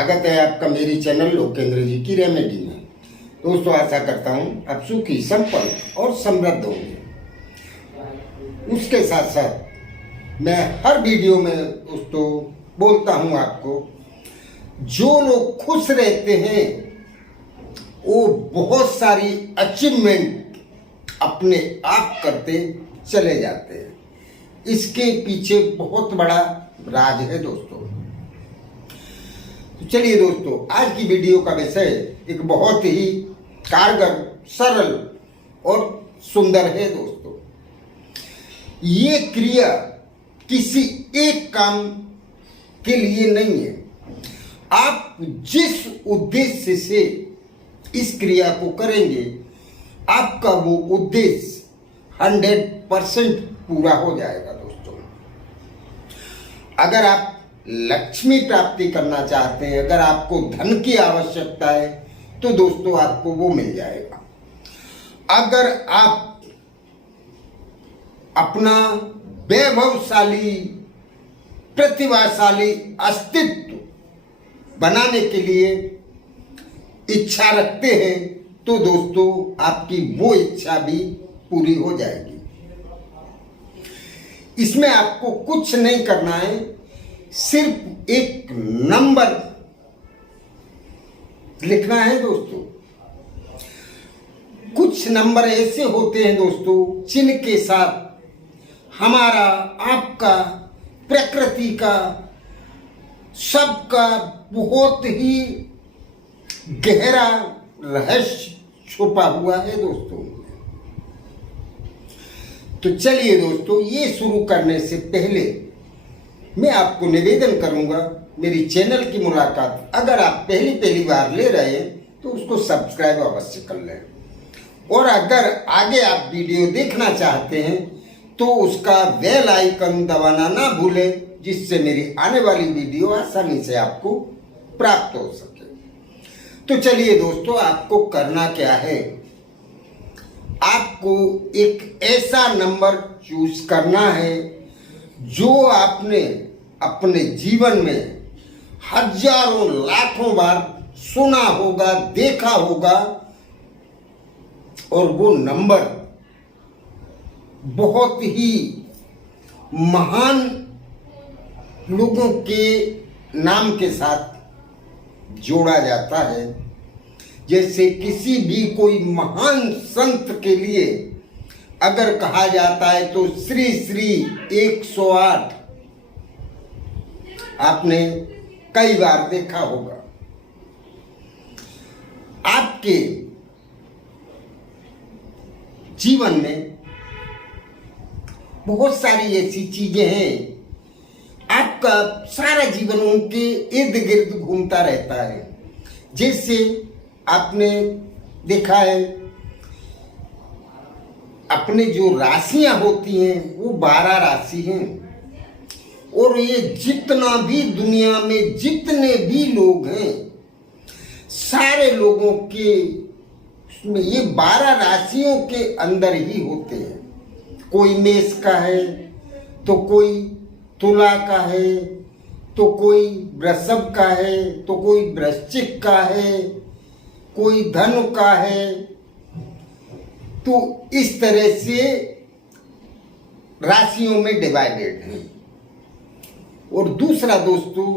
स्वागत है आपका मेरी चैनल लोकेंद्र जी की रेमेडी में। दोस्तों आशा करता हूँ आप सुखी संपन्न और समृद्ध होंगे। उसके साथ साथ मैं हर वीडियो में दोस्तों बोलता हूँ आपको, जो लोग खुश रहते हैं वो बहुत सारी अचीवमेंट अपने आप करते चले जाते हैं। इसके पीछे बहुत बड़ा राज है दोस्तों। तो चलिए दोस्तों, आज की वीडियो का विषय एक बहुत ही कारगर, सरल और सुंदर है दोस्तों। ये क्रिया किसी एक काम के लिए नहीं है। आप जिस उद्देश्य से इस क्रिया को करेंगे, आपका वो उद्देश्य 100% पूरा हो जाएगा दोस्तों। अगर आप लक्ष्मी प्राप्ति करना चाहते हैं, अगर आपको धन की आवश्यकता है, तो दोस्तों आपको वो मिल जाएगा। अगर आप अपना वैभवशाली, प्रतिभाशाली अस्तित्व बनाने के लिए इच्छा रखते हैं, तो दोस्तों आपकी वो इच्छा भी पूरी हो जाएगी। इसमें आपको कुछ नहीं करना है, सिर्फ एक नंबर लिखना है दोस्तों। कुछ नंबर ऐसे होते हैं दोस्तों जिनके के साथ हमारा, आपका, प्रकृति का, सबका बहुत ही गहरा रहस्य छुपा हुआ है दोस्तों। तो चलिए दोस्तों, ये शुरू करने से पहले मैं आपको निवेदन करूंगा, मेरी चैनल की मुलाकात अगर आप पहली बार ले रहे हैं तो उसको सब्सक्राइब अवश्य कर लें, और अगर आगे आप वीडियो देखना चाहते हैं तो उसका बेल आइकन दबाना ना भूलें, जिससे मेरी आने वाली वीडियो आसानी से आपको प्राप्त हो सके। तो चलिए दोस्तों, आपको करना क्या है, आपको एक ऐसा नंबर चूज करना है जो आपने अपने जीवन में हजारों लाखों बार सुना होगा, देखा होगा, और वो नंबर बहुत ही महान लोगों के नाम के साथ जोड़ा जाता है। जैसे किसी भी कोई महान संत के लिए अगर कहा जाता है तो श्री श्री 108 आपने कई बार देखा होगा। आपके जीवन में बहुत सारी ऐसी चीजें हैं, आपका सारा जीवन उनके इर्द गिर्द घूमता रहता है। जैसे आपने देखा है, अपने जो राशियां होती हैं वो 12 राशि हैं, और ये जितना भी दुनिया में जितने भी लोग हैं, सारे लोगों के उसमें ये 12 राशियों के अंदर ही होते हैं। कोई मेष का है, तो कोई तुला का है, तो कोई वृषभ का है, तो कोई वृश्चिक का है, कोई धनु का है। तो इस तरह से राशियों में डिवाइडेड है। और दूसरा दोस्तों,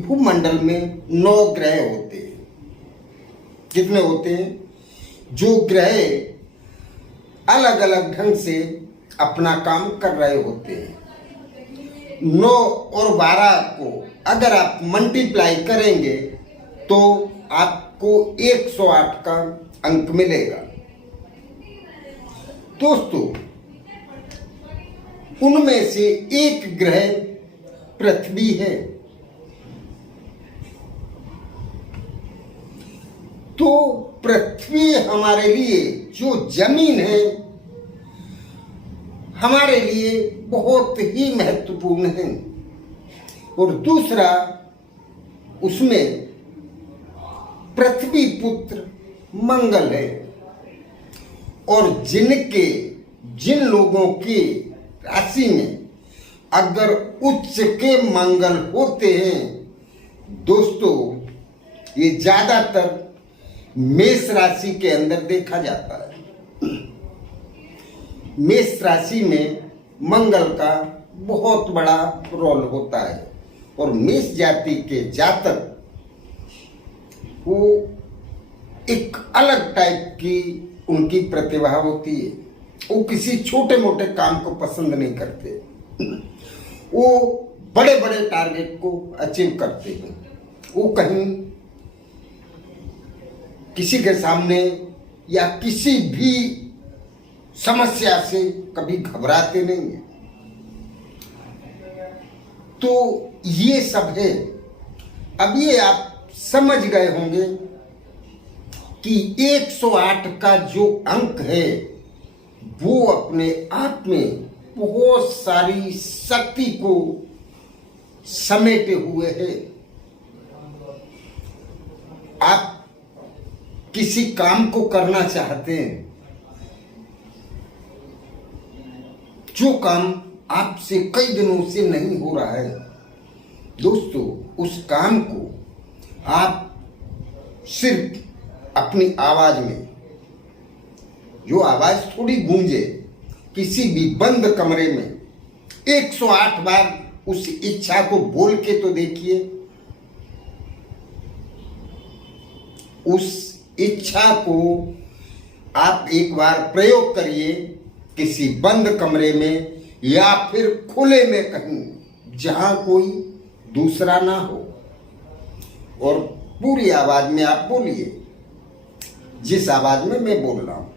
भूमंडल में 9 ग्रह होते हैं। कितने होते हैं? जो ग्रह अलग अलग ढंग से अपना काम कर रहे होते हैं। 9 और 12 को अगर आप मल्टीप्लाई करेंगे तो आपको 108 का अंक मिलेगा दोस्तों। उनमें से एक ग्रह पृथ्वी है। तो पृथ्वी हमारे लिए, जो जमीन है, हमारे लिए बहुत ही महत्वपूर्ण है। और दूसरा, उसमें पृथ्वी पुत्र मंगल है। और जिन लोगों की राशि में अगर उच्च के मंगल होते हैं, दोस्तों, ये ज्यादातर मेष राशि के अंदर देखा जाता है। मेष राशि में मंगल का बहुत बड़ा रोल होता है और मेष जाति के जातक वो एक अलग टाइप की उनकी प्रतिभा होती है। वो किसी छोटे मोटे काम को पसंद नहीं करते, वो बड़े बड़े टारगेट को अचीव करते हैं। वो कहीं किसी के सामने या किसी भी समस्या से कभी घबराते नहीं है। तो ये सब है। अब ये आप समझ गए होंगे कि 108 का जो अंक है वो अपने आप में बहुत सारी शक्ति को समेटे हुए है। आप किसी काम को करना चाहते हैं, जो काम आपसे कई दिनों से नहीं हो रहा है, दोस्तों उस काम को आप सिर्फ अपनी आवाज में, जो आवाज थोड़ी गूंजे, किसी भी बंद कमरे में 108 बार उस इच्छा को बोल के तो देखिए। उस इच्छा को आप एक बार प्रयोग करिए किसी बंद कमरे में या फिर खुले में कहीं, जहां कोई दूसरा ना हो, और पूरी आवाज में आप बोलिए, जिस आवाज में मैं बोल रहा हूं।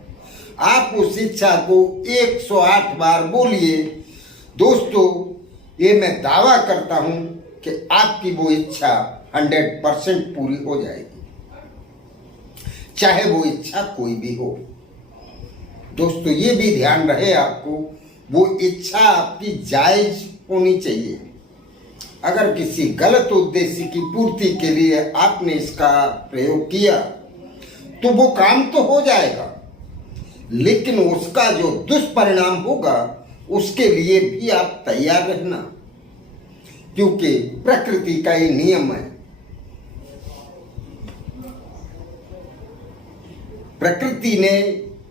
आप उस इच्छा को 108 बार बोलिए। दोस्तों, ये मैं दावा करता हूं कि आपकी वो इच्छा 100% पूरी हो जाएगी, चाहे वो इच्छा कोई भी हो। दोस्तों, ये भी ध्यान रहे आपको, वो इच्छा आपकी जायज होनी चाहिए। अगर किसी गलत उद्देश्य की पूर्ति के लिए आपने इसका प्रयोग किया तो वो काम तो हो जाएगा, लेकिन उसका जो दुष्परिणाम होगा उसके लिए भी आप तैयार रहना, क्योंकि प्रकृति का ये नियम है। प्रकृति ने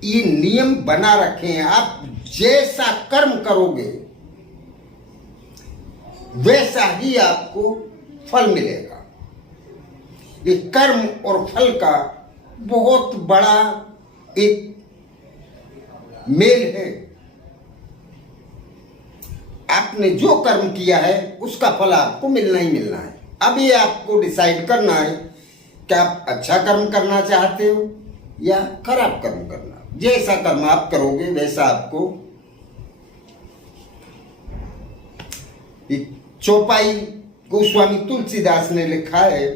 ये नियम बना रखे हैं, आप जैसा कर्म करोगे वैसा ही आपको फल मिलेगा। ये कर्म और फल का बहुत बड़ा एक मेल है। आपने जो कर्म किया है उसका फल आपको मिलना ही मिलना है। अब ये आपको डिसाइड करना है कि आप अच्छा कर्म करना चाहते हो या खराब कर्म करना। जैसा कर्म आप करोगे वैसा आपको। चौपाई गोस्वामी तुलसीदास ने लिखा है,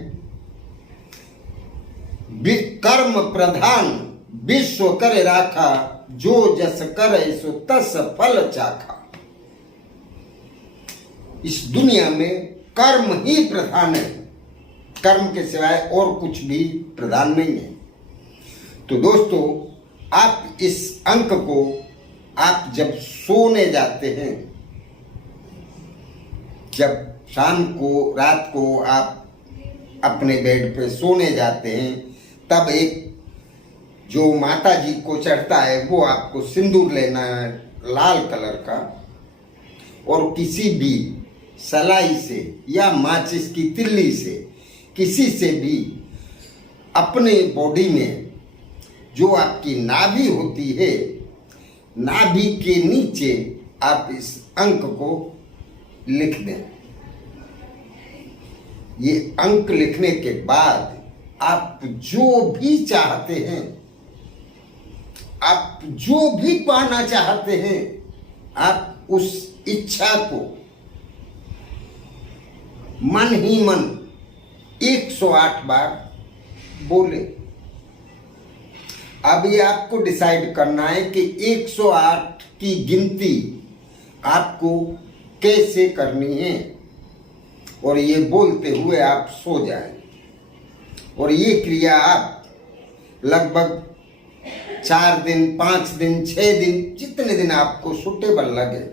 कर्म प्रधान विश्व करे राखा, जो जस करे सो तस फल चाखा। इस दुनिया में कर्म ही प्रधान है, कर्म के सिवाय और कुछ भी प्रधान नहीं है। तो दोस्तों, आप इस अंक को आप जब सोने जाते हैं, जब शाम को रात को आप अपने बेड पे सोने जाते हैं, तब एक जो माता जी को चढ़ता है वो आपको सिंदूर लेना है लाल कलर का, और किसी भी सलाई से या माचिस की तिल्ली से, किसी से भी अपने बॉडी में जो आपकी नाभि होती है, नाभि के नीचे आप इस अंक को लिख दें। ये अंक लिखने के बाद आप जो भी चाहते हैं, आप जो भी पाना चाहते हैं, आप उस इच्छा को मन ही मन 108 बार बोले। अब ये आपको डिसाइड करना है कि 108 की गिनती आपको कैसे करनी है, और ये बोलते हुए आप सो जाएं। और ये क्रिया आप लगभग 4 दिन, 5 दिन, 6 दिन, जितने दिन आपको सुटेबल लगे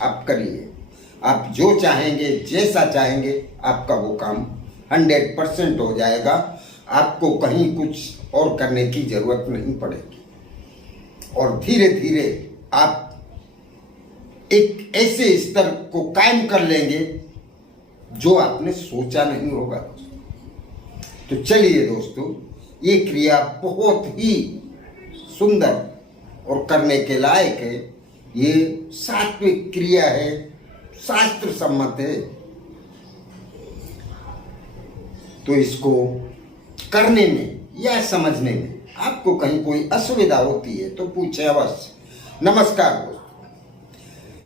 आप करिए। आप जो चाहेंगे, जैसा चाहेंगे, आपका वो काम 100% हो जाएगा। आपको कहीं कुछ और करने की जरूरत नहीं पड़ेगी और धीरे धीरे आप एक ऐसे स्तर को कायम कर लेंगे जो आपने सोचा नहीं होगा। तो चलिए दोस्तों, ये क्रिया बहुत ही सुंदर और करने के लायक है। ये सात्विक क्रिया है, शास्त्र सम्मत है। तो इसको करने में या समझने में आपको कहीं कोई असुविधा होती है तो पूछे अवश्य। नमस्कार दोस्तों।